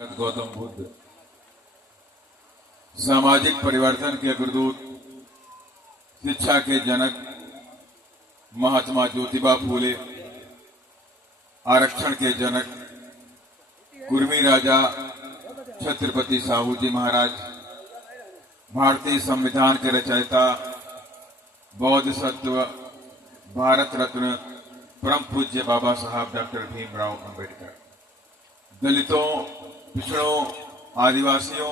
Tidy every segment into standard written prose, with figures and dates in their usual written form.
गौतम बुद्ध सामाजिक परिवर्तन के अग्रदूत, शिक्षा के जनक महात्मा ज्योतिबा फूले, आरक्षण के जनक कुर्मी राजा छत्रपति साहू जी महाराज, भारतीय संविधान के रचयिता, बौद्ध सत्व, भारत रत्न परम पूज्य बाबा साहब डॉक्टर भीमराव अंबेडकर, दलितों, पिछड़ों, आदिवासियों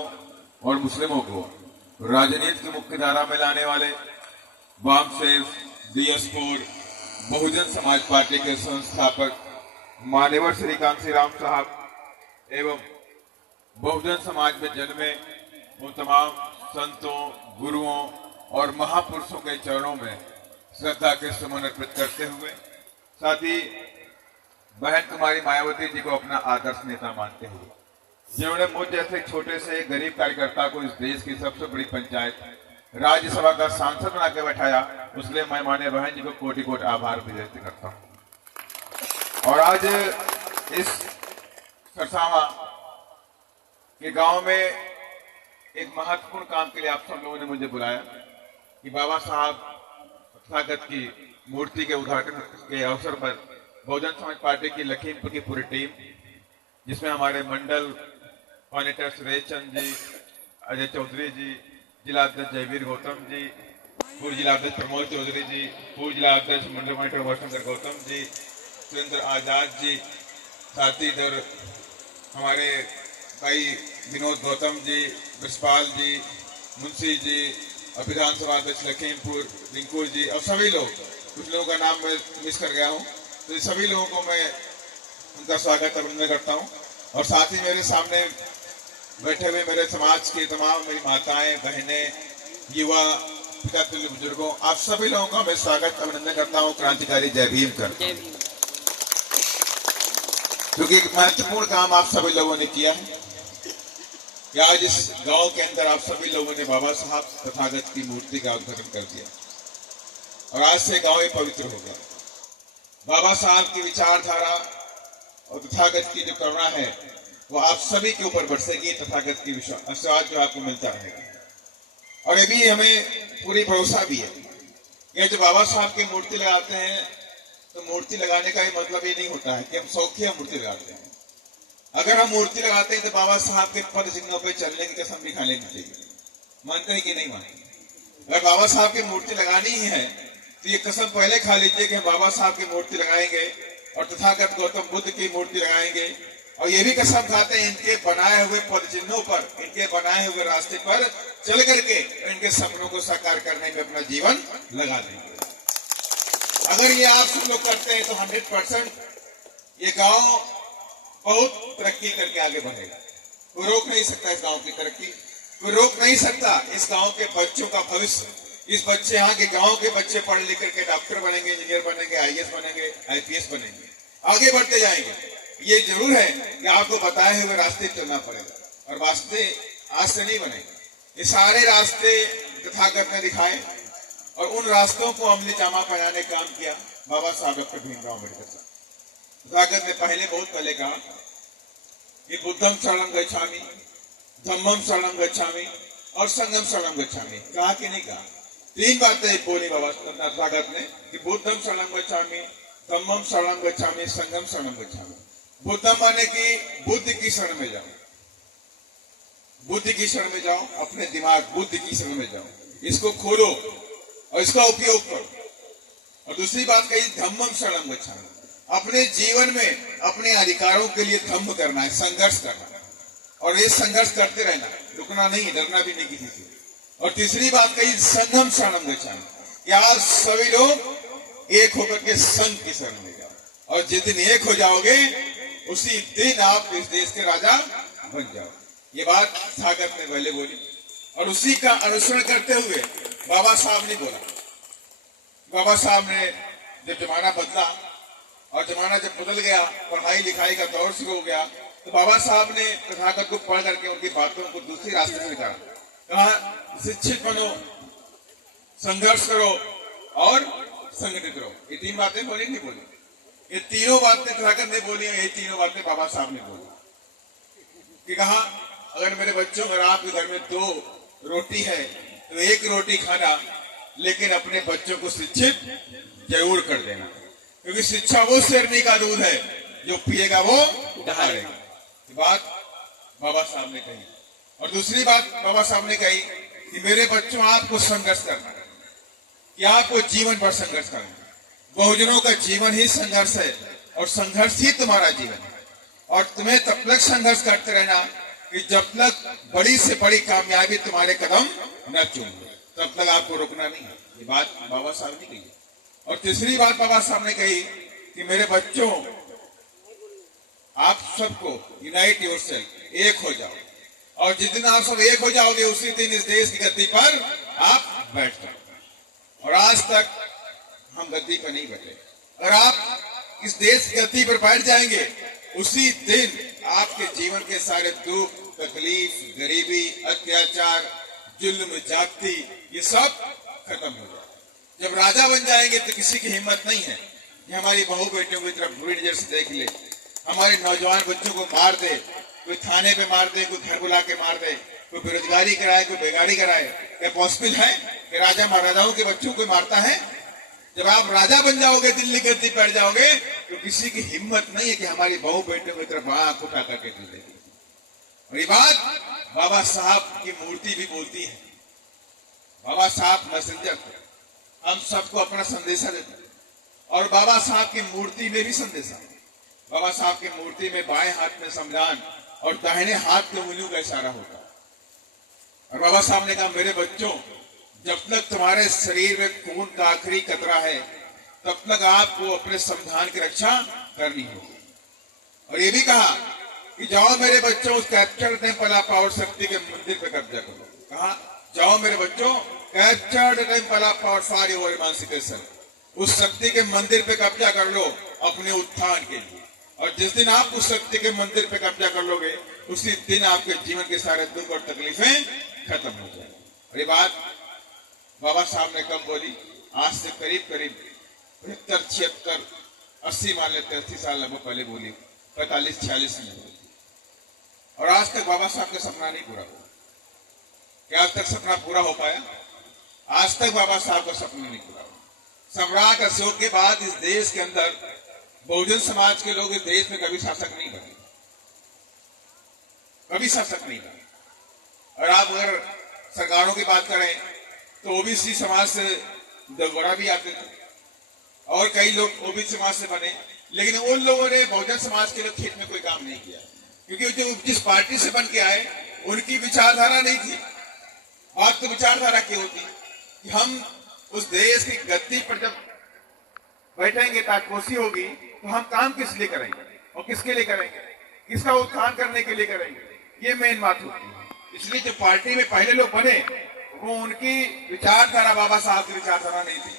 और मुस्लिमों को राजनीति की मुख्य धारा में लाने वाले वामसेफ DS4 बहुजन समाज पार्टी के संस्थापक मान्यवर श्री कांसी राम साहब एवं बहुजन समाज में जन्मे उन तमाम संतों, गुरुओं और महापुरुषों के चरणों में श्रद्धा के सुमन अर्पित करते हुए, साथ ही बहन कुमारी मायावती जी को अपना आदर्श नेता मानते हुए, जिन्होंने मुझ जैसे छोटे से गरीब कार्यकर्ता को इस देश की सबसे बड़ी पंचायत राज्यसभा का सांसद बना के बैठाया, उसके लिए मैं माननीय बहन जी को कोटि कोटि आभार भी व्यक्त करता हूँ। और आज इस सरसावा के गांव में एक महत्वपूर्ण काम के लिए आप सब लोगों ने मुझे बुलाया कि बाबा साहब तथागत की मूर्ति के उद्घाटन के अवसर पर बहुजन समाज पार्टी की लखीमपुर की पूरी टीम, जिसमें हमारे मंडल कॉर्डिनेटर सुरेश चंद जी, अजय चौधरी जी, जिला अध्यक्ष जयवीर गौतम जी, पूर्व जिला अध्यक्ष प्रमोद चौधरी जी, पूर्व जिला अध्यक्ष मंडल कॉर्डिनेटर वर्षशंकर गौतम जी, सुरेंद्र आजाद जी, साथी इधर हमारे भाई विनोद गौतम जी, ब्रजपाल जी, मुंशी जी और विधानसभा अध्यक्ष लखीमपुर रिंकू जी और सभी लोग, कुछ लोगों का नाम मैं मिस कर गया हूँ, तो सभी लोगों को मैं उनका स्वागत अभिनंदन करता हूँ। और साथ ही मेरे सामने बैठे हुए मेरे समाज के तमाम मेरी माताएं, बहनें, युवा, पिता तुल्य बुजुर्गों, आप सभी लोगों का मैं स्वागत अभिनंदन करता हूँ। क्रांतिकारी जय भीम कर, क्योंकि एक महत्वपूर्ण काम आप सभी लोगों ने किया है कि आज इस गांव के अंदर आप सभी लोगों ने बाबा साहब तथागत की मूर्ति का उद्घाटन कर दिया और आज से गांव ही पवित्र होगा। बाबा साहब की विचारधारा और तथागत की जो करुणा है वो आप सभी के ऊपर बरसेगी, तथागत की आशीर्वाद जो आपको मिलता रहेगा। और ये भी हमें पूरी भरोसा भी है, ये जो बाबा साहब की मूर्ति लगाते हैं तो मूर्ति लगाने का ये मतलब ये नहीं होता है कि हम शौकिया मूर्ति लगाते हैं। अगर हम मूर्ति लगाते हैं तो बाबा साहब के पद चिन्हों पर चलने की कसम भी खा लेनी चाहिए। मानते हैं कि नहीं मानते? अगर बाबा साहब की मूर्ति लगानी ही है तो ये कसम पहले खा लीजिए कि हम बाबा साहब की मूर्ति लगाएंगे और तथागत गौतम बुद्ध की मूर्ति लगाएंगे, और ये भी कसम खाते हैं इनके बनाए हुए पद चिन्हों पर, इनके बनाए हुए रास्ते पर चल करके इनके सपनों को साकार करने में अपना जीवन लगा देंगे। अगर ये आप सब लोग करते हैं तो 100% ये गांव बहुत तरक्की करके आगे बढ़ेगा। कोई रोक नहीं सकता इस गांव की तरक्की, कोई रोक नहीं सकता इस गांव के बच्चों का भविष्य। इस बच्चे, यहाँ के गांव के बच्चे पढ़ लिख करके डॉक्टर बनेंगे, इंजीनियर बनेंगे, IAS बनेंगे, IPS बनेंगे, आगे बढ़ते जाएंगे। ये जरूर है कि आपको बताए हुए रास्ते चलना पड़ेगा और रास्ते आज से नहीं बनेंगे। ये सारे रास्ते तथागत ने दिखाए और उन रास्तों को अमली जामा पहनाने का काम किया बाबा साहब डॉक्टर भीमराव अम्बेडकर साहब। तथागत ने बहुत पहले कहा कि बुद्धम शरणम गच्छामि, धम्मम शरणम गच्छामि और संगम शरणम गच्छामि। कहा कि नहीं कहा? 3 बातें बोली बाबा तथागत ने कि बुद्धम शरणम गच्छामि, धम्मम शरणम गच्छामि, संगम शरणम गच्छामि। बुद्धम माने कि बुद्ध की शरण में जाओ, बुद्ध की शरण में जाओ, अपने दिमाग बुद्ध की शरण में जाओ, इसको खोलो और इसका उपयोग करो। और दूसरी बात कही धम्मम शरणम गच्छामि, अपने जीवन में अपने अधिकारों के लिए धम्म करना है, संघर्ष करना है, और ये संघर्ष करते रहना है, रुकना नहीं, डरना भी नहीं किसी से। और तीसरी बात कही संगम शरणम गच्छामि, कि आप सभी लोग एक होकर के संघ की शरण में जाओ, और जिस दिन एक हो जाओगे उसी दिन आप इस देश के राजा बन जाओ। ये बात तथागत ने पहले बोली और उसी का अनुसरण करते हुए बाबा साहब ने बोला। बाबा साहब ने जब जमाना बदला और जमाना जब बदल गया, पढ़ाई लिखाई का दौर शुरू हो गया, तो बाबा साहब ने तथागत को पढ़ करके उनकी बातों को दूसरी रास्ते से निकाला। कहा शिक्षित बनो, संघर्ष करो और संगठित रहो। ये 3 बातें बोली नहीं बोली? ये तीनों बातें तथागत ने बोली, ये तीनों बातें बाबा साहब ने बोली। कि कहा अगर मेरे बच्चों, अगर आपके घर में 2 रोटी है तो 1 रोटी खाना, लेकिन अपने बच्चों को शिक्षित जरूर कर देना, क्योंकि शिक्षा वो शेरनी का दूध है, जो पिएगा वो दहाड़ेगा। ये बात बाबा साहब ने कही। और दूसरी बात बाबा साहब ने कही कि मेरे बच्चों, आपको संघर्ष करना है, कि आपको जीवन भर संघर्ष करना है। बहुजनों का जीवन ही संघर्ष है और संघर्ष ही तुम्हारा जीवन है। और तुम्हें तब तक संघर्ष करते रहना कि जब तक बड़ी से बड़ी कामयाबी तुम्हारे कदम न चूम ले, तब तक आपको रुकना नहीं है। ये बात बाबा साहब ने कही। और तीसरी बात बाबा साहब ने कही कि मेरे बच्चों, आप सबको यूनाइट योरसेल्फ, एक हो जाओ, और जिस दिन आप सब एक हो जाओगे उसी दिन इस देश की गद्दी पर आप बैठ जाओ। और आज तक हम गद्दी पर नहीं बैठे। अगर आप इस देश की गद्दी पर बैठ जाएंगे, उसी दिन आपके जीवन के सारे दुख, तकलीफ, गरीबी, अत्याचार, जुल्म, जाति, ये सब खत्म हो जाए। जब राजा बन जाएंगे तो किसी की हिम्मत नहीं है कि हमारी बहू बेटियों की तरफ बुरी नजर से देख ले, हमारे नौजवान बच्चों को मार दे, कोई थाने पे मार दे, कोई घर बुला के मार दे, कोई बेरोजगारी कराए, कोई बेगारी कराए। क्या पॉसिबल है कि राजा महाराजाओं के बच्चों को मारता है? जब आप राजा बन जाओगे, दिल्ली गद्दी बैठ जाओगे, तो किसी की हिम्मत नहीं है कि हमारी बहू बेटियों की तरफ आंख उठा करके देखेगी। और ये बात बाबा साहब की मूर्ति भी बोलती है। बाबा साहब मैसेंजर थे, हम सबको अपना संदेशा देते हैं। और बाबा साहब की मूर्ति में भी संदेशा है। बाबा साहब की मूर्ति में बाएं हाथ में संविधान और दाहिने हाथ के उंगलियों का इशारा होता है। और बाबा साहब ने कहा, मेरे बच्चों, जब तक तुम्हारे शरीर में खून का आखिरी कतरा है, तब तक आपको अपने संविधान की रक्षा करनी होगी। और ये भी कहा कि जाओ मेरे बच्चों, उस कैप्चर टेम्पल ऑफ पावर शक्ति के मंदिर पे कब्जा करो। कहा, जाओ मेरे बच्चों, capture temple of power for your इमांसिपेशन, उस शक्ति के मंदिर पे कब्जा कर लो अपने उत्थान के लिए। और जिस दिन आप उस शक्ति के मंदिर पे कब्जा कर लोगे, उसी दिन आपके जीवन के सारे दुख और तकलीफें खत्म हो जाएंगी। और ये बात बाबा साहब ने कब बोली? आज से करीब 75, 76, 80 मान लेते 80 साल लगभग पहले बोली, 45, 46 में बोली। और आज तक बाबा साहब का सपना नहीं पूरा हुआ। क्या आज तक सपना पूरा हो पाया? आज तक बाबा साहब का सपना नहीं पूरा हुआ। सम्राट अशोक के बाद इस देश के अंदर बहुजन समाज के लोग इस देश में कभी शासक नहीं बने, कभी शासक नहीं बने। और आप अगर सरकारों की बात करें तो ओबीसी समाज से दलगोड़ा भी आते थे, और कई लोग ओबीसी समाज से बने, लेकिन उन लोगों ने बहुजन समाज के लिए खेत में कोई काम नहीं किया, क्योंकि जो जिस पार्टी से बन के आए उनकी विचारधारा नहीं थी। बात तो विचारधारा की होती कि हम उस देश की गद्दी पर जब बैठेंगे, ताजपोशी होगी, तो हम काम किस लिए करेंगे और किसके लिए करेंगे, किसका उत्थान करने के लिए करेंगे, ये मेन बात होती है। इसलिए जो पार्टी में पहले लोग बने, वो उनकी विचारधारा बाबा साहब की विचारधारा नहीं थी,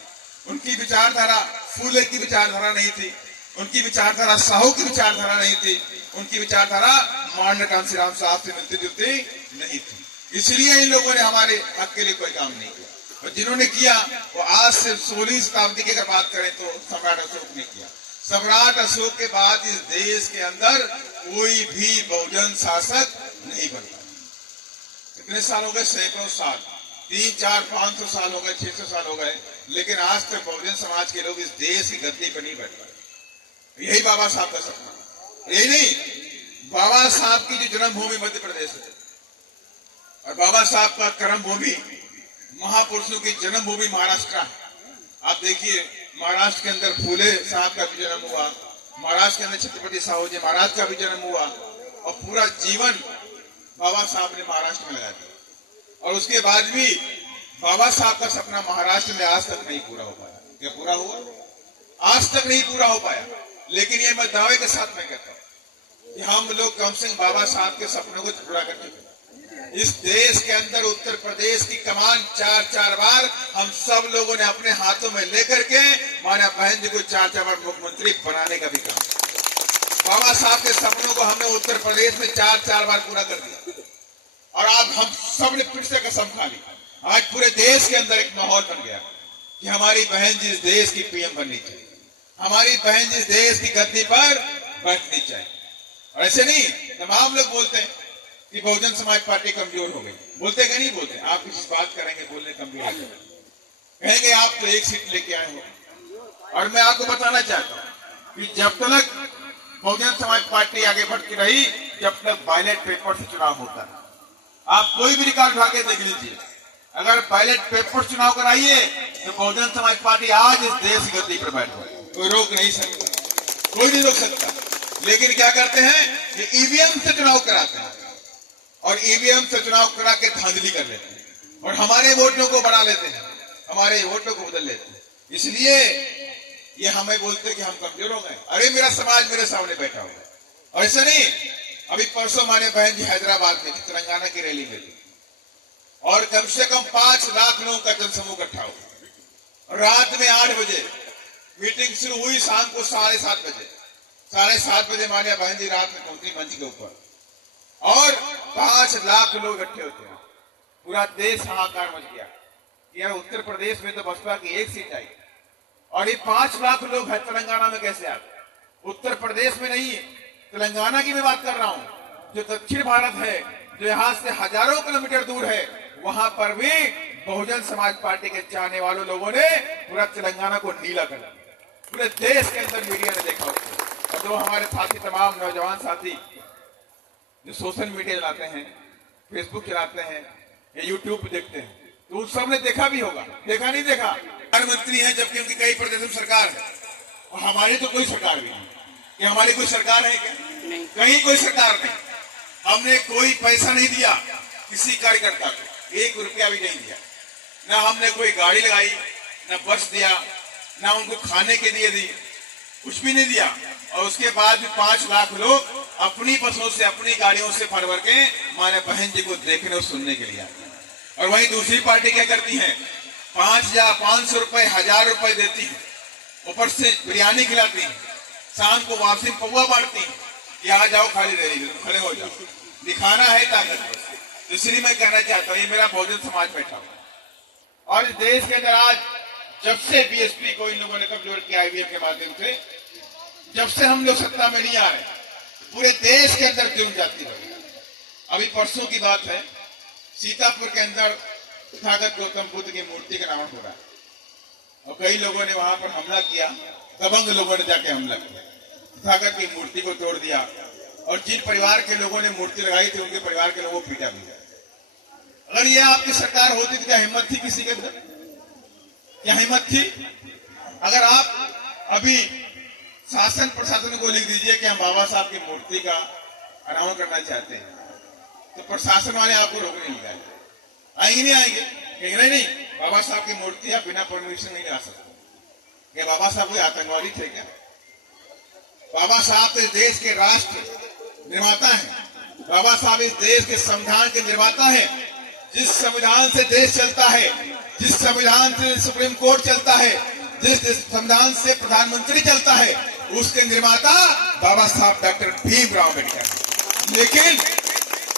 उनकी विचारधारा फूले की विचारधारा नहीं थी, उनकी विचारधारा साहू की विचारधारा नहीं थी, उनकी विचारधारा माननीय कांशीराम साहब से मिलती जुलती नहीं थी। इसलिए इन लोगों ने हमारे हक के लिए कोई काम नहीं किया, और जिन्होंने किया वो आज से 16वीं शताब्दी की अगर बात करें तो सम्राट अशोक ने किया। सम्राट अशोक के बाद इस देश के अंदर कोई भी बहुजन शासक नहीं बना। कितने साल हो गए? सैकड़ों साल, 300, 400, 500 साल हो गए, 600 साल हो गए, लेकिन आज तक बहुजन समाज के लोग इस देश की गद्दी पर नहीं बैठ पाए। यही बाबा साहब का सपना। यही नहीं, बाबा साहब की जो जन्मभूमि मध्य प्रदेश है, और बाबा साहब का कर्म भूमि, महापुरुषों की जन्मभूमि महाराष्ट्र है। आप देखिए, महाराष्ट्र के अंदर फूले साहब का भी जन्म हुआ, महाराष्ट्र के अंदर छत्रपति साहू जी महाराज का भी जन्म हुआ, और पूरा जीवन बाबा साहब ने महाराष्ट्र में लगा दिया। और उसके बाद भी बाबा साहब का सपना महाराष्ट्र में आज तक नहीं पूरा हो पाया। क्या पूरा हुआ? आज तक नहीं पूरा हो पाया। लेकिन ये मैं दावे के साथ में कहता हूँ कि हम लोग कम से कम बाबा साहब के सपनों को पूरा कर चुके। इस देश के अंदर उत्तर प्रदेश की कमान 4-4 बार हम सब लोगों ने अपने हाथों में लेकर के माना बहन जी को 4-4 बार मुख्यमंत्री बनाने का भी काम किया। बाबा साहब के सपनों को हमने उत्तर प्रदेश में 4-4 बार पूरा कर दिया। और आज हम सब ने फिर से कसम खा ली, आज पूरे देश के अंदर एक माहौल बन गया कि हमारी बहन जी इस देश की पीएम बननी चाहिए, हमारी बहन जी इस देश की गद्दी पर बैठनी चाहिए। और ऐसे नहीं, तमाम लोग बोलते हैं कि बहुजन समाज पार्टी कमजोर हो गई। बोलते कि नहीं बोलते? आप किसी से बात करेंगे, बोलने कमजोर हो गए, कहेंगे आप तो एक सीट लेके आए हो। और मैं आपको बताना चाहता हूं कि जब तक बहुजन समाज पार्टी आगे बढ़ती रही, जब तक बैलेट पेपर से चुनाव होता है। आप कोई भी रिकॉर्ड उठा के देख लीजिए, अगर बैलेट पेपर चुनाव कराइए तो बहुजन समाज पार्टी आज इस देश की गद्दी पर बैठ गई, कोई रोक नहीं सकता, कोई नहीं रोक सकता। लेकिन क्या करते हैं कि ईवीएम से चुनाव कराते हैं और ईवीएम से चुनाव करा के धांधली कर लेते हैं और हमारे वोटों को बढ़ा लेते हैं, हमारे वोटों को बदल लेते हैं। इसलिए ये हमें बोलते कि हम कमजोर हो गए। अरे मेरा समाज मेरे सामने बैठा हुआ, और ऐसा नहीं। अभी परसों हमारे बहन जी हैदराबाद में तेलंगाना की रैली में थी और कम से कम 5 लाख लोगों का जनसमूह इकट्ठा हुआ। रात में 8 बजे मीटिंग शुरू हुई, शाम को 7:30 बजे 7:30 हमारे बहन जी रात में पहुंची मंच के ऊपर और 5 लाख लोग इकट्ठे होते हैं। पूरा देश हाहाकार मच गया। यार उत्तर प्रदेश में तो बसपा की 1 सीट आई और ये 5 लाख लोग है तेलंगाना में कैसे आते? उत्तर प्रदेश में नहीं, तेलंगाना की मैं बात कर रहा हूं, जो दक्षिण भारत है, जो यहां से हजारों किलोमीटर दूर है, वहां पर भी बहुजन समाज पार्टी के चाहने वालों लोगों ने पूरा तेलंगाना को नीला कर दिया। पूरे देश के अंदर मीडिया ने देखा उसको। और जो हमारे साथी, तमाम नौजवान साथी जो सोशल मीडिया चलाते हैं, फेसबुक चलाते हैं या यूट्यूब पे देखते हैं, तो उन सब ने देखा भी होगा, देखा नहीं देखा? प्रधानमंत्री हैं जबकि उनकी कई प्रदेश में सरकार है और हमारी तो कोई सरकार भी नहीं। कि हमारी कोई सरकार है क्या? नहीं, कहीं कोई सरकार नहीं। हमने कोई पैसा नहीं दिया किसी कार्यकर्ता को, 1 रुपया भी नहीं दिया। ना हमने कोई गाड़ी लगाई, ना बस दिया, ना उनको खाने के लिए दी, कुछ भी नहीं दिया। और उसके बाद भी 5 लाख लोग अपनी बसों से, अपनी गाड़ियों से भर भर के हमारे बहन जी को देखने और सुनने के लिए आते हैं। और वहीं दूसरी पार्टी क्या करती है? 5 या 500 रुपए, 1000 रुपए देती है, ऊपर से बिरयानी खिलाती है, शाम को वापसी पौवा बांटती है कि आ जाओ, खाली रैली खड़े हो जाओ, दिखाना है ताकत। इसलिए मैं कहना चाहता हूँ, ये मेरा बहुजन समाज बैठा हुआ और इस देश के अंदर आज जब से बीएसपी को इन लोगों ने कमजोर किया ईवीएम के माध्यम से, जब से हम लोग सत्ता में नहीं आ रहे, पूरे देश के अंदर क्यों जाती रही। अभी परसों की बात है, सीतापुर के अंदर तथागत गौतम बुद्ध की मूर्ति का निर्माण हो रहा है और कई लोगों ने वहां पर हमला किया, दबंग लोगों ने जाके हमला किया, तथागत की मूर्ति को तोड़ दिया और जिन परिवार के लोगों ने मूर्ति लगाई थी उनके परिवार के लोगों को पीटा भी। अगर ये आपकी सरकार होती तो क्या हिम्मत थी किसी के अंदर? क्या हिम्मत थी? अगर आप अभी शासन प्रशासन को लिख दीजिए कि हम बाबा साहब की मूर्ति का अनावरण करना चाहते हैं, तो प्रशासन वाले आपको रोकने नहीं आएंगे। आएंगे नहीं आएंगे? कहेंगे नहीं, बाबा साहब की मूर्ति आप बिना परमिशन नहीं ला सकते। क्या बाबा साहब कोई आतंकवादी थे क्या? बाबा साहब तो इस देश के राष्ट्र निर्माता हैं। बाबा साहब इस देश के संविधान के निर्माता हैं। जिस संविधान से देश चलता है, जिस संविधान से सुप्रीम कोर्ट चलता है, जिस संविधान से प्रधानमंत्री चलता है, उसके निर्माता बाबा साहब डॉक्टर भीमराव अम्बेडकर।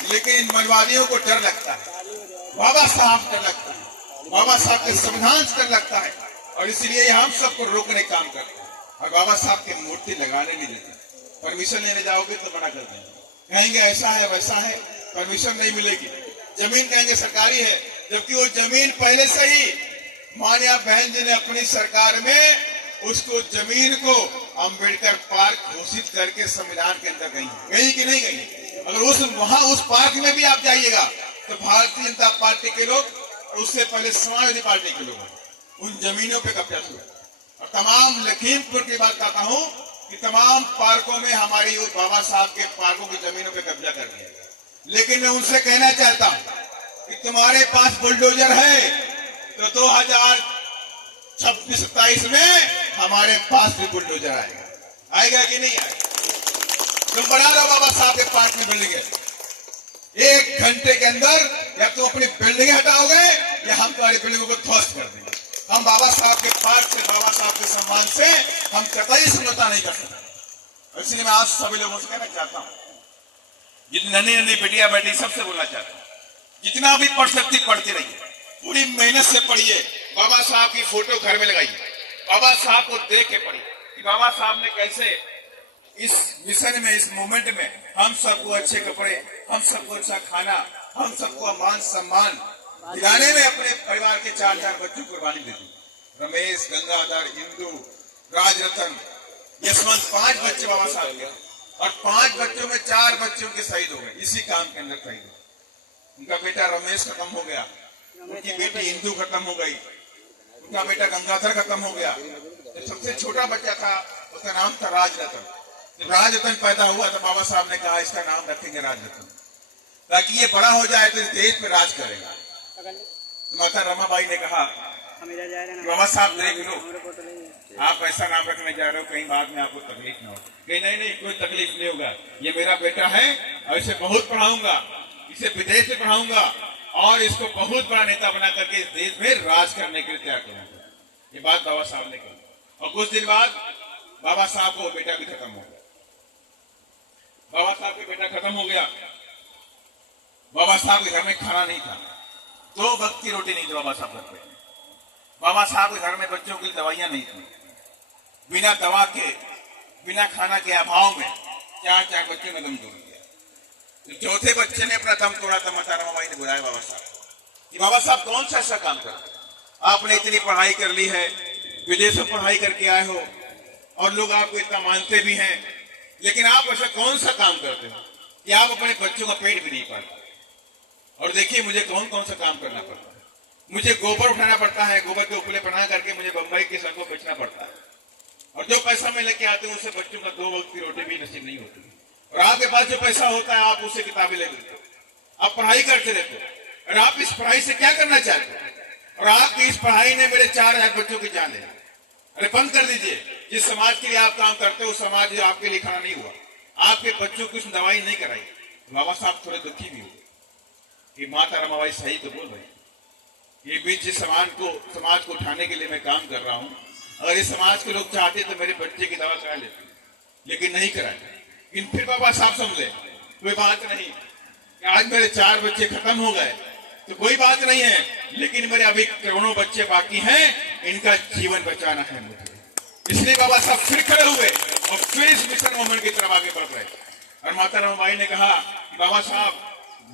लेकिन इन मनवादियों को डर लगता है, बाबा साहब डर लगता है, बाबा साहब के संविधान से डर लगता है और इसलिए हम सबको रोकने काम करते हैं और बाबा साहब की मूर्ति लगाने नहीं देते। परमिशन लेने जाओगे तो मना कर देंगे, कहेंगे ऐसा है वैसा है, परमिशन नहीं मिलेगी। जमीन कहेंगे सरकारी है, जबकि वो जमीन पहले से ही माननीय बहन जी ने अपनी सरकार में उसको जमीन को अंबेडकर पार्क घोषित करके संविधान के अंदर गई कि नहीं गई? अगर उस पार्क में भी आप जाइएगा तो भारतीय जनता पार्टी के लोग और उससे पहले समाजवादी पार्टी के लोग उन जमीनों पे कब्जा किया। और तमाम लखीमपुर की बात कहता हूं कि तमाम पार्कों में हमारी उस बाबा साहब के पार्कों की जमीनों पे कब्जा कर दिया। लेकिन मैं उनसे कहना चाहता हूं कि तुम्हारे पास बुलडोजर है तो 2026-27 में हमारे पास भी बुलडोजर आएगा कि नहीं आएगा? तुम बना लो बाबा साहब के पार्क में बिल्डिंग, 1 घंटे के अंदर या तो अपनी बिल्डिंग हटाओगे या हम तुम्हारी बिल्डिंगों को ध्वस्त कर देंगे। हम बाबा साहब के पार्क से, बाबा साहब के सम्मान से हम कतई समझौता नहीं कर सकते। इसलिए मैं आज सभी लोगों से कहना चाहता हूं, जितनी नन्ही नन्ही बेटियां बैठी सबसे बोलना चाहता हूं, जितना भी पढ़ सकती पढ़ती रहिए, पूरी मेहनत से पढ़िए। बाबा साहब की फोटो घर में लगाइए, बाबा साहब को देख के पढ़िए कि बाबा साहब ने कैसे इस मिशन में, इस मूवमेंट में हम सबको अच्छे कपड़े, हम सबको अच्छा खाना, हम सबको मान सम्मान दिलाने में अपने परिवार के 4 बच्चों को कुर्बानी दे दी। रमेश, गंगाधर, इंदु, राजरतन, यशवंत 5 बच्चे बाबा साहब के, और 5 बच्चों में 4 बच्चे उनके शहीद हो गए, इसी काम के अंदर शहीद हो। उनका बेटा रमेश खत्म हो गया, उनकी बेटी इंदु खत्म हो गई, उनका बेटा गंगाधर खत्म हो गया। जब सबसे छोटा बच्चा था उसका नाम था राजरतन। जब राजरतन पैदा हुआ तो बाबा साहब ने कहा इसका नाम रखेंगे राजरतन, ताकि ये बड़ा हो जाए तो इस देश पे राज करेगा। तो माता रमाबाई ने कहा बाबा साहब देख लो, आप ऐसा नाम रखने जा रहे हो कहीं बाद में आपको तकलीफ ना हो। कहीं नहीं, कोई तकलीफ नहीं होगा, ये मेरा बेटा है और इसे बहुत पढ़ाऊंगा, इसे विदेश से पढ़ाऊंगा और इसको बहुत बड़ा नेता बना करके इस देश में राज करने के लिए तैयार करूंगा। ये बात बाबा साहब ने कही। और कुछ दिन बाद बाबा साहब को बेटा भी खत्म हो गया। बाबा साहब के बेटा खत्म हो गया। बाबा साहब के घर में खाना नहीं था, 2 वक्त की रोटी नहीं थी बाबा साहब घर पे। बाबा साहब के घर में बच्चों की दवाइयां नहीं थी। बिना दवा के, बिना खाना के अभाव में 4 बच्चों ने दम तोड़ दिया। तो चौथे बच्चे ने अपना दम तोड़ा तो माता रमाबाई ने बुलाया बाबा साहब कि बाबा साहब कौन सा ऐसा काम कर, आपने इतनी पढ़ाई कर ली है, विदेशों पढ़ाई करके आए हो और लोग आपको इतना मानते भी हैं, लेकिन आप ऐसा कौन सा काम करते हो कि आप अपने बच्चों का पेट भी नहीं पालते। और देखिए मुझे कौन कौन सा काम करना पड़ता है। मुझे गोबर उठाना पड़ता है, गोबर के उपले बना करके मुझे बंबई के सड़कों बेचना पड़ता है, और जो पैसा मैं लेके आती हूँ उससे बच्चों का 2 वक्त की रोटी भी नसीब नहीं होती। और आपके पास जो पैसा होता है आप उससे किताबें ले लेते हो, आप पढ़ाई करते रहते हो, और आप इस पढ़ाई से क्या करना चाहते हो, और आपकी इस पढ़ाई ने मेरे 4000 बच्चों की जान ली। अरे बंद कर दीजिए, जिस समाज के लिए आप काम करते हो समाज जो आपके लिए खड़ा नहीं हुआ, आपके बच्चों की उसने दवाई नहीं कराई। बाबा साहब थोड़े दुखी भी हुए कि माता रमाबाई सही तो बोल रही, ये बीच जिस समाज को उठाने के लिए मैं काम कर रहा हूँ, अगर इस समाज के लोग चाहते तो मेरे बच्चे की दवा करा लेते, लेकिन नहीं कराए। लेकिन फिर बाबा साहब समझे कोई बात नहीं कि आज मेरे 4 बच्चे खत्म हो गए तो कोई बात नहीं है, लेकिन मेरे अभी करोड़ों बच्चे बाकी हैं, इनका जीवन बचाना है मुझे। इसलिए बाबा साहब फिर खड़े हुए और फिर इस मिशन मूवमेंट की तरफ आगे बढ़ रहे। और माता रमाबाई ने कहा कि बाबा साहब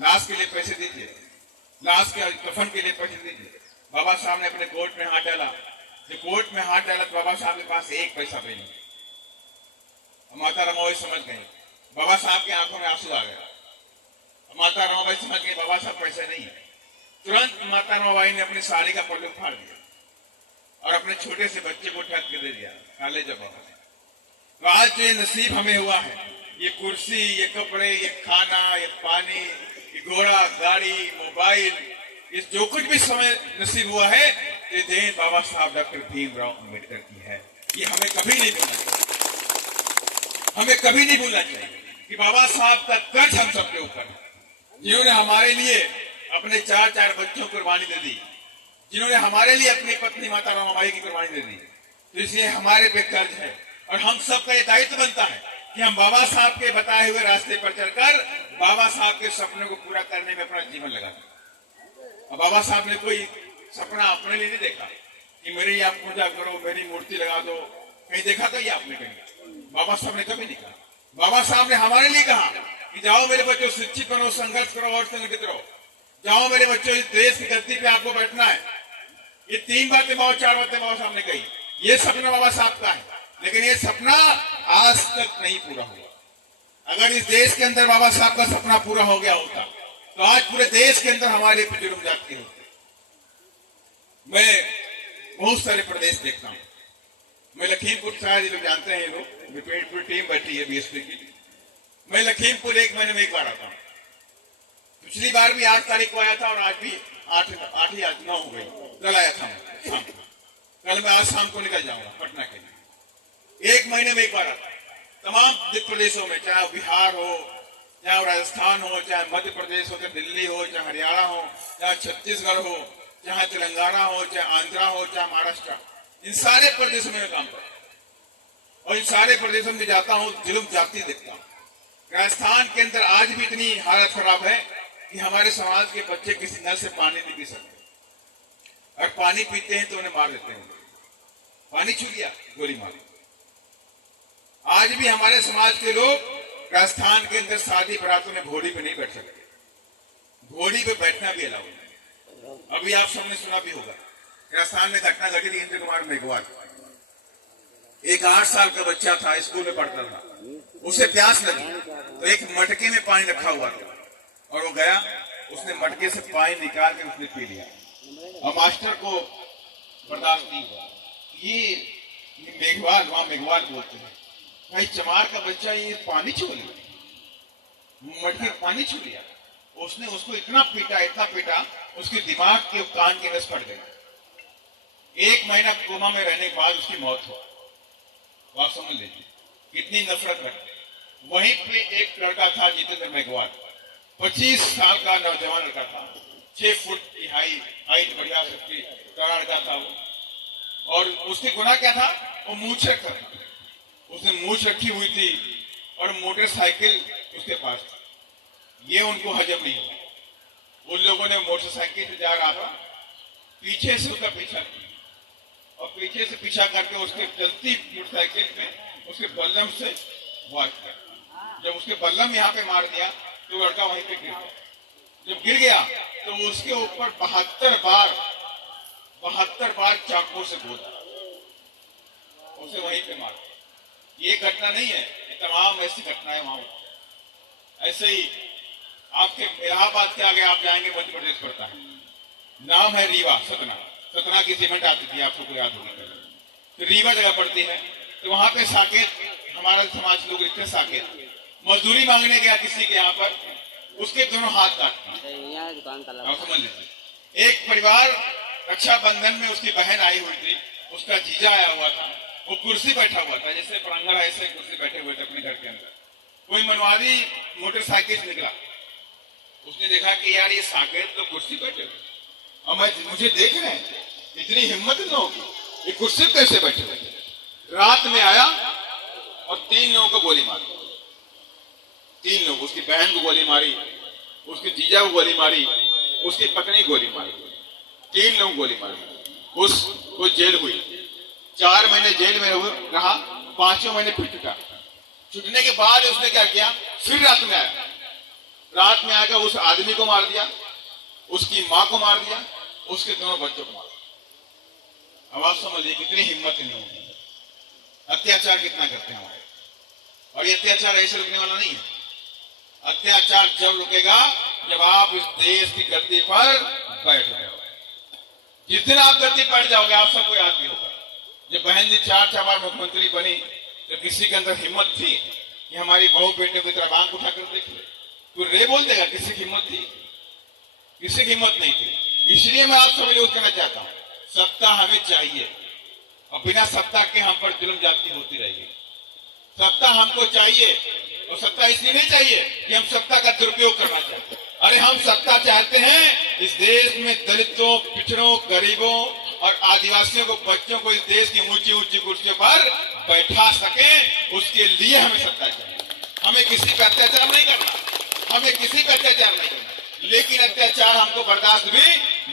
लाश के लिए पैसे दीजिए, लाश के कफन के लिए पैसे दीजिए। बाबा साहब ने अपने कोट में हाथ डाला। जब कोट में हाथ डाला तो बाबा साहब के पास 1 पैसा भी नहीं। माता रमाबाई समझ गई, बाबा साहब की आंखों में आंसू आ गया। माता रमाबाई समझ गई बाबा साहब पैसे नहीं है। तुरंत माता रमाबाई ने अपनी साड़ी का पल्लू फाड़ दिया और अपने छोटे से बच्चे को उठा के दे दिया, काले जब बाबा। तो आज जो ये नसीब हमें हुआ है, ये कुर्सी, ये कपड़े, ये खाना, ये पानी, ये घोड़ा गाड़ी, मोबाइल, ये जो कुछ भी समय नसीब हुआ है, ये देन बाबा साहब डॉक्टर भीमराव अम्बेडकर की है। ये हमें कभी नहीं भूलना चाहिए, हमें कभी नहीं भूलना चाहिए कि बाबा साहब का कर्ज हम सबके ऊपर है, जिन्होंने हमारे लिए अपने 4 बच्चों को कुर्बानी दे दी, जिन्होंने हमारे लिए अपनी पत्नी माता रमाबाई की कुर्बानी दे दी। तो इसलिए हमारे पे कर्ज है और हम सबका ये दायित्व बनता है कि हम बाबा साहब के बताए हुए रास्ते पर चलकर बाबा साहब के सपनों को पूरा करने में अपना जीवन लगा दें। और बाबा साहब ने कोई सपना अपने लिए नहीं देखा कि मेरी आप पूजा करो, मेरी मूर्ति लगा दो, कहीं देखा तो ये आपने कहीं? बाबा साहब ने कभी नहीं कहा। बाबा साहब ने हमारे लिए कहा कि जाओ मेरे बच्चों, शिक्षित बनो, संघर्ष करो और संगठित रहो। जाओ मेरे बच्चों, इस देश की गद्दी पे आपको बैठना है। ये 3 बातें 4 बातें बाबा साहब ने कही। ये सपना बाबा साहब का है, लेकिन ये सपना आज तक नहीं पूरा हुआ। अगर इस देश के अंदर बाबा साहब का सपना पूरा हो गया होता तो आज पूरे देश के अंदर हमारे जुर्म जागते होते। मैं बहुत सारे प्रदेश देखता हूँ। मैं लखीमपुर, शायद लोग जानते हैं, लोग पूरी टीम बैठी है बीएसपी की। मैं लखीमपुर 1 महीने में 1 बार आता हूँ। पिछली बार भी 8 तारीख को आया था और आज भी 8 ही 9 हो गई, कल आया था शाम को। कल मैं आज शाम को निकल जाऊंगा पटना के लिए। 1 महीने में 1 बार आता। तमाम प्रदेशों में, चाहे बिहार हो, चाहे राजस्थान हो, चाहे मध्य प्रदेश हो, चाहे दिल्ली हो, चाहे हरियाणा हो, चाहे छत्तीसगढ़ हो, चाहे तेलंगाना हो, चाहे आंध्रा हो, चाहे महाराष्ट्र, इन सारे प्रदेशों में मैं काम करता हूँ और इन सारे प्रदेशों में जाता हूँ, जुल्म जाती देखता हूँ। राजस्थान के अंदर आज भी इतनी हालत खराब है कि हमारे समाज के बच्चे किसी नल से पानी नहीं पी सकते, और पानी पीते हैं तो उन्हें मार देते हैं। पानी छू लिया, गोली मारी। आज भी हमारे समाज के लोग राजस्थान के अंदर शादी बारातों में घोड़ी पे नहीं बैठ सकते। घोड़ी पे बैठना भी अलाउ है। अभी आप सबने सुना भी होगा, राजस्थान में घटना घटी थी इंद्र कुमार मेघवाल। एक 8 साल का बच्चा था, स्कूल में पढ़ता था, उसे प्यास लगी तो एक मटके में पानी रखा हुआ था और वो गया, उसने मटके से पानी निकाल के उसने पी लिया और मास्टर को बर्दाश्त नहीं हुआ। ये मेघवाल, वहां मेघवाल बोलते हैं, भाई चमार का बच्चा ये पानी छू लिया, मटके पानी छू लिया। उसने उसको इतना पीटा, उसके दिमाग के कान के नस फट गए। 1 महीना कोमा में रहने के बाद उसकी मौत हो। आप समझ लीजिए कितनी नफरत रखते। वहीं पे एक लड़का था जितेंद्र मेघवाल, 25 साल का नौजवान लड़का था, 6 फुट की हाइट, बढ़िया सकती लड़का था वो। और उसके गुनाह क्या था? वो मूछ रखा था, उसने मूछ रखी हुई थी और मोटरसाइकिल उसके पास था। ये उनको हजम नहीं हुआ। उन लोगों ने मोटरसाइकिल से जा रहा था, पीछे से उसका पीछा किया और पीछे से पीछा करके उसके चलती मोटरसाइकिल में उसके बल्लम से वार किया। जब उसके बल्लम यहाँ पे मार दिया तो लड़का वहीं पे गिर गया। जब गिर गया तो उसके ऊपर 72 बार चाकू से गोदा, उसे वहीं पे मार दिया। ये घटना नहीं है, ये तमाम ऐसी घटनाएं वहां होती। ऐसे ही आपके इलाहाबाद के आगे आप जाएंगे, मध्य प्रदेश पड़ता है, नाम है रीवा, सतना की सीमेंट आती थी, आपको याद होगी। तो रीवा जगह पड़ती है, तो वहां पे साकेत, हमारा समाज लोग लिखते साकेत, मजदूरी मांगने गया किसी के यहाँ पर, उसके दोनों हाथ काटते। समझ लीजिए, एक परिवार रक्षाबंधन में उसकी बहन आई हुई थी, उसका जीजा आया हुआ था, वो कुर्सी बैठा हुआ था, जैसे प्रांगण है ऐसे कुर्सी बैठे हुए थे अपने घर के अंदर। कोई मनवारी मोटरसाइकिल से निकला, उसने देखा कि यार ये साकेत तो कुर्सी बैठे हुए और मुझे देख रहे हैं, इतनी हिम्मत न होगी, ये कुर्सी कैसे बैठे हुए। रात में आया और 3 लोगों को गोली मारी। 3 लोग, उसकी बहन को गोली मारी, उसके जीजा को गोली मारी, उसकी पत्नी को गोली मारी, 3 लोग गोली मारी। उसको जेल हुई, 4 महीने जेल में रहा, 5वें महीने फिर छूटा। छूटने के बाद उसने क्या किया, फिर रात में आया, रात में आकर उस आदमी को मार दिया, उसकी मां को मार दिया, उसके दोनों बच्चों को मार दिया। अब आप समझ लीजिए कितनी हिम्मत इन लोगों की, अत्याचार कितना करते हैं हमारे। और ये अत्याचार ऐसे रुकने वाला नहीं है। अत्याचार जब रुकेगा जब आप इस देश की गद्दी पर बैठ गए हो। जिस दिन आप गद्दी पर जाओगे, आप सबको याद भी होगा, जब बहन जी 4 बार मुख्यमंत्री बनी तो किसी के अंदर हिम्मत थी कि हमारी बहू बेटे की तरफ आंख उठाकर देख ले? तो रे बोल देगा, किसी की हिम्मत थी? किसी की हिम्मत नहीं थी। इसलिए मैं आप सब यूज करना चाहता हूं, सत्ता हमें चाहिए और बिना सत्ता के हम पर जुल्म जाती होती रहेगी। सत्ता हमको चाहिए और सत्ता इसलिए नहीं चाहिए कि हम सत्ता का दुरुपयोग करना चाहते हैं। अरे हम सत्ता चाहते हैं इस देश में दलितों, पिछड़ों, गरीबों और आदिवासियों को, बच्चों को इस देश की ऊंची ऊंची कुर्सियों पर बैठा सके, उसके लिए हमें सत्ता चाहिए। हमें किसी का अत्याचार नहीं करना, हमें किसी का अत्याचार नहीं करना, लेकिन अत्याचार हमको बर्दाश्त भी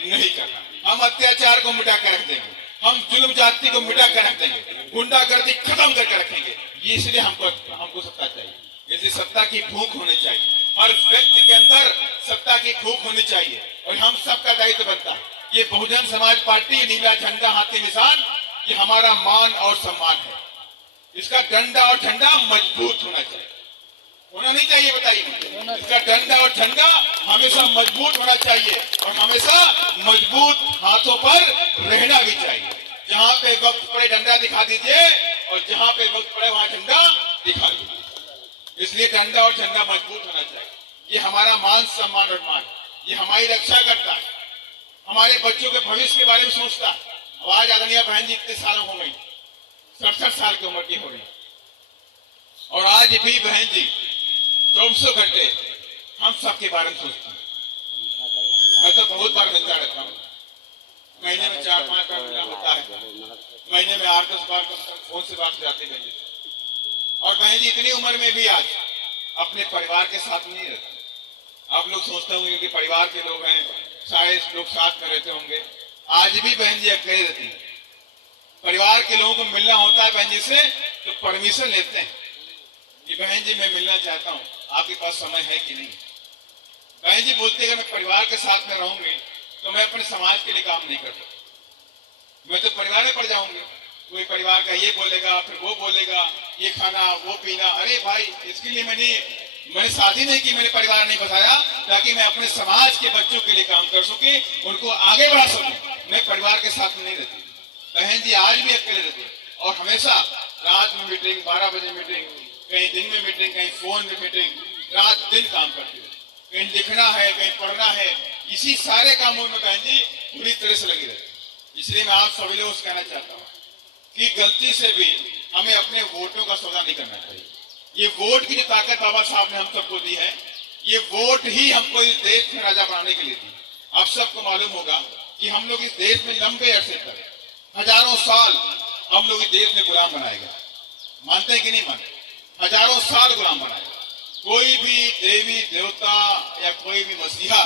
नहीं करना। हम अत्याचार को मिटा कर रख देंगे, हम जुल्म जाति को मिटा कर रख देंगे, गुंडागर्दी खत्म करके रखेंगे। ये इसलिए हमको सत्ता चाहिए। इसलिए सत्ता की भूख होनी चाहिए, हर व्यक्ति के अंदर सत्ता की भूख होनी चाहिए और हम सबका दायित्व बनता है। ये बहुजन समाज पार्टी, नीला झंडा, हाथ के निशान, ये हमारा मान और सम्मान है। इसका डंडा और झंडा मजबूत होना चाहिए, होना नहीं चाहिए, बताइए। इसका डंडा और झंडा हमेशा मजबूत होना चाहिए और हमेशा मजबूत हाथों पर रहना भी चाहिए। जहां पे वक्त पड़े डंडा दिखा दीजिए और जहां पे वक्त पड़े वहां झंडा दिखा दीजिए। इसलिए डंडा और झंडा मजबूत होना चाहिए। ये हमारा मान सम्मान और मान, ये हमारी रक्षा करता है, हमारे बच्चों के भविष्य के बारे में सोचता है। अब आज आदरणीय बहन जी इतने सालों हो गई, 67 साल की उम्र की हो रही, और आज भी बहन जी 24 घंटे हम सबके बारे में सोचते हैं। मैं तो बहुत बार मिलता रहता हूँ, महीने में 4-5 बार मिला होता है, महीने में 8-10 बार फोन से बात जाती बहन जी। और बहन जी इतनी उम्र में भी आज अपने परिवार के साथ नहीं रहते। आप लोग सोचते होंगे कि परिवार के लोग हैं, सारे लोग साथ में रहते होंगे, आज भी बहन जी अकेले रहती है। परिवार के लोगों को मिलना होता है बहन जी से तो परमिशन लेते हैं कि बहन जी मैं मिलना चाहता हूँ, आपके पास समय है कि नहीं। बहन जी बोलते अगर मैं परिवार के साथ में रहूंगी तो मैं अपने समाज के लिए काम नहीं कर सकता, मैं तो परिवार में पड़ जाऊंगी। कोई परिवार का ये बोलेगा, फिर वो बोलेगा, ये खाना वो पीना। अरे भाई, इसके लिए मैंने शादी नहीं की, मैंने परिवार नहीं बसाया ताकि मैं अपने समाज के बच्चों के लिए काम कर सके, उनको आगे बढ़ा सकूं। मैं परिवार के साथ में नहीं रहती। बहन जी आज भी अकेले रहती है और हमेशा रात में मीटिंग, 12 बजे मीटिंग, कहीं दिन में मीटिंग, कहीं फोन में मीटिंग, रात दिन काम करती है। कहीं लिखना है, कहीं पढ़ना है, इसी सारे कामों में बहन जी पूरी तरह से लगी रहती। इसलिए मैं आप सभी लोगों से कहना चाहता हूँ कि गलती से भी हमें अपने वोटों का सौदा नहीं करना चाहिए। ये वोट की जो ताकत बाबा साहब ने हम सबको दी है, ये वोट ही हमको इस देश में राजा बनाने के लिए दी। आप सबको मालूम होगा कि हम लोग इस देश में लंबे अरसे तक, हजारों साल हम लोग इस देश में गुलाम बनाएगा। मानते हैं कि नहीं मानते? हजारों साल गुलाम बनाएगा। कोई भी देवी देवता या कोई भी मसीहा